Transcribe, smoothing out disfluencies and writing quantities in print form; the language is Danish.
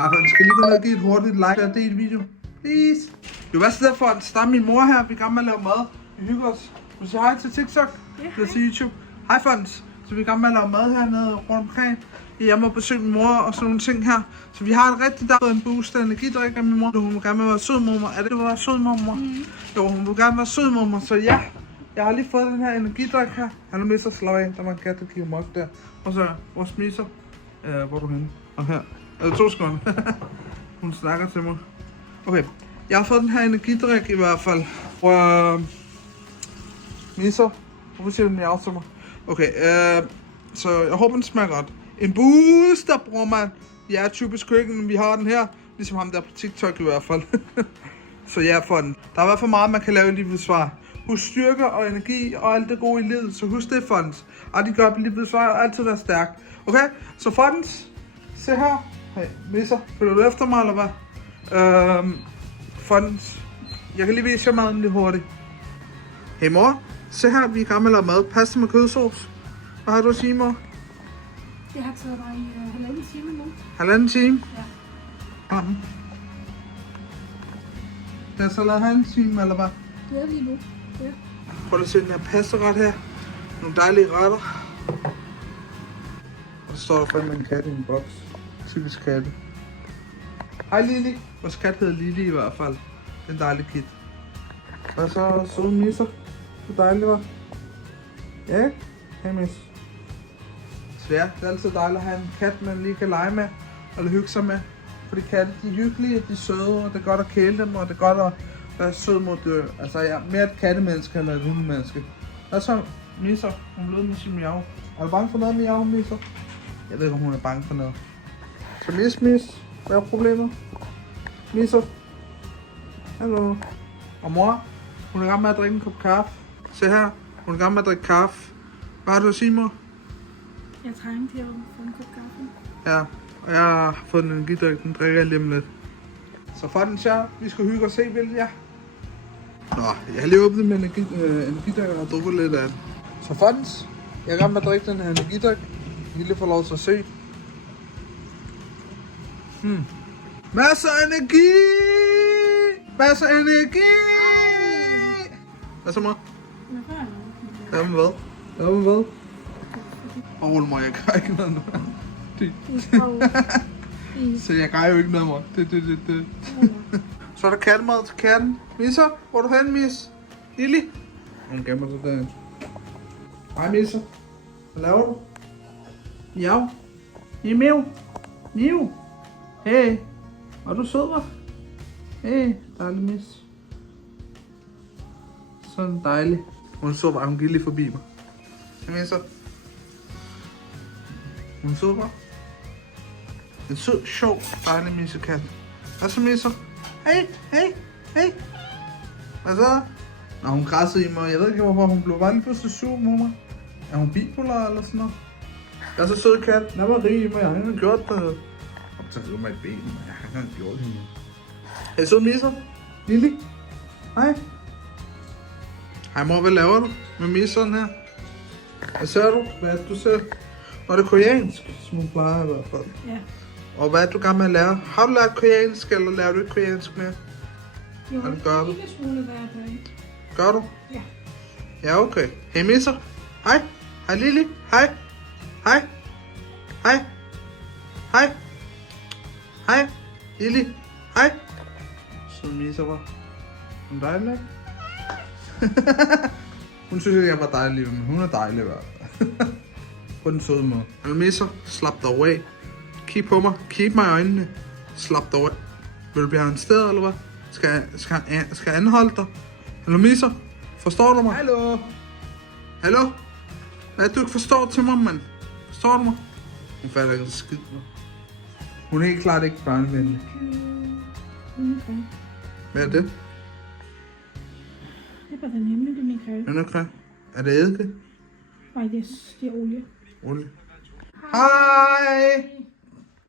Man skal lige gå ned og give et hurtigt like og del video. Please. Jo, hvad så der for en stamme min mor her? Vi er i gang med at lave mad. Vi hygger os. Du siger hej til TikTok. Ja, til YouTube. Hej Fons. Så vi er i gang med at lave mad hernede rundt omkring. Jeg må besøge min mor og sådan nogle ting her. Så vi har et rigtig dejligt en boost af energidrik af min mor. Hun vil gerne være sød mor. Er det, du var sød mor? Jo, hun vil gerne være sød mor. Så ja, jeg har lige fået den her energidrik her. Han er med så slå af. Der var en kat, der kigger mig op der. Og så vores miser. Hvor er du henne? Og her. Eller 2 sekunder. Hun snakker til mig. Okay. Jeg har fået den her energidrik i hvert fald. Miser. Hvorfor siger du miau til mig? Okay. Så jeg håber den smager godt. En booster, bror man. Ja, typisk køkken. Vi har den her. Ligesom ham der på TikTok i hvert fald. Så ja, for den. Der er i hvert fald meget, man kan lave i livets svar. Husk styrke og energi og alt det gode i livet. Så husk det, Fons. Og de gør på livets svar og altid være stærk. Okay? Så Fons. Se her. Hey, Misser. Følger du efter mig, eller hvad? Fons. Jeg kan lige vise jer maden lidt hurtigt. Hey mor. Se her, vi er i gang med at lave mad. Pasta med kødsovs. Hvad har du at sige, mor? Det har taget dig 1,5 time nu. 1,5 time? Ja. Det er så lavet 1,5 time, eller hvad? Det er lige nu. Ja. Prøv lige at se den her pastaret her. Nogle dejlige retter. Og så står der fandme en kat i en boks. Typisk katte. Hej Lili. Vores kat hedder Lili i hvert fald. Det er en dejlig kit. Og så søde misser. Det er dejligt, hva'? Ja, ikke? Hey, mis. Så ja, det er altid dejligt at have en kat, man lige kan lege med. Eller hygge sig med. Fordi katte, de er hyggelige, de er søde, og det er godt at kæle dem, og det er godt at være sød mod dyr. Altså, jeg er mere et kattemenneske end et hundemenneske. Hvad så, Misser? Hun lød med sin miau. Er du bange for noget, miau, Misser? Jeg ved ikke, om hun er bange for noget. Så Mis, hvad er problemet? Misser? Hallo? Og mor? Hun er i gang med at drikke en kop kaffe. Se her, hun er i gang med at drikke kaffe. Hvad har du at sige, mor? Jeg trænger til at få en kop kaffe. Ja, og jeg har fået en energidrik, den drikker jeg lige om lidt. Så for den sjov, vi skal hygge og se, vil jeg? Nå, jeg har lige åbnet med energidrik og drukket lidt af den. Så for den, jeg er i gang med at drikke den her energidrik. Vi lige får lov til at se. Masser af energi! Masser af energi! Hvad så, mor? Ja, men hvad? Ja, men hvad? Åh, mor, jeg gør ikke noget nu. Så jeg gør jo ikke noget, mor. Det. Så er der kattemad til katten. Misser, hvor er du hen, Mis? Lili? Hun gemmer sig derhen. Hej, Misser. Hvad laver du? Miau. Miau. Miau. Hey. Er du sød, hva'? Hey, dejlig mis. Sådan dejlig. Hun så bare, hun gik lige forbi mig. Hvad så? Hun så bare. En sød, sjov, dejlig missekat. Hvad så, misser? Hey. Hvad så? Nå, hun græssede i mig. Jeg ved ikke, hvorfor hun blev bare lige pludselig sur mod mig. Er hun bipolar eller sådan noget? Jeg er så sød kat. Lad mig rige i mig. Jeg har ikke gjort det. Så rive mig et ben. Jeg har ikke engang gjort det. Hey, sød misser. Lili. Hej. Hej mor, hvad laver du med misseren her? Hvad ser du? Hvad er det, du ser? Nå, det er koreansk, som hun plejer i hvert fald. Ja. Og hvad er du gerne med at lære? Har du lært koreansk, eller lærer du ikke koreansk mere? Jo, hvad gør du? En lille smule hver dag. Gør du? Ja. Ja, okay. Hey misser. Hej. Hej Lili. Hej. Hej. Hej. Hej. Hej. Lili. Hej. Så misser var. Hun er dejlig, ikke? Hun synes ikke, jeg var dejlig, men hun er dejlig i hvert fald. På den søde måde. Misser, slap dig af. Kig på mig. Kig mig i øjnene. Slap dig af. Vil du blive arresteret, eller hvad? Skal jeg anholde dig? Misser, forstår du mig? Hallo? Hallo? Hvad er det, du ikke forstår til mig, mand? Forstår du mig? Hun falder ikke så skidt nu. Hun er helt klart ikke børnevenlig. Okay. Hvad er det? Det er bare den hemmelige vinaigrette. Vinaigrette? Er det eddike? Nej, det er olie. Olie. Hej!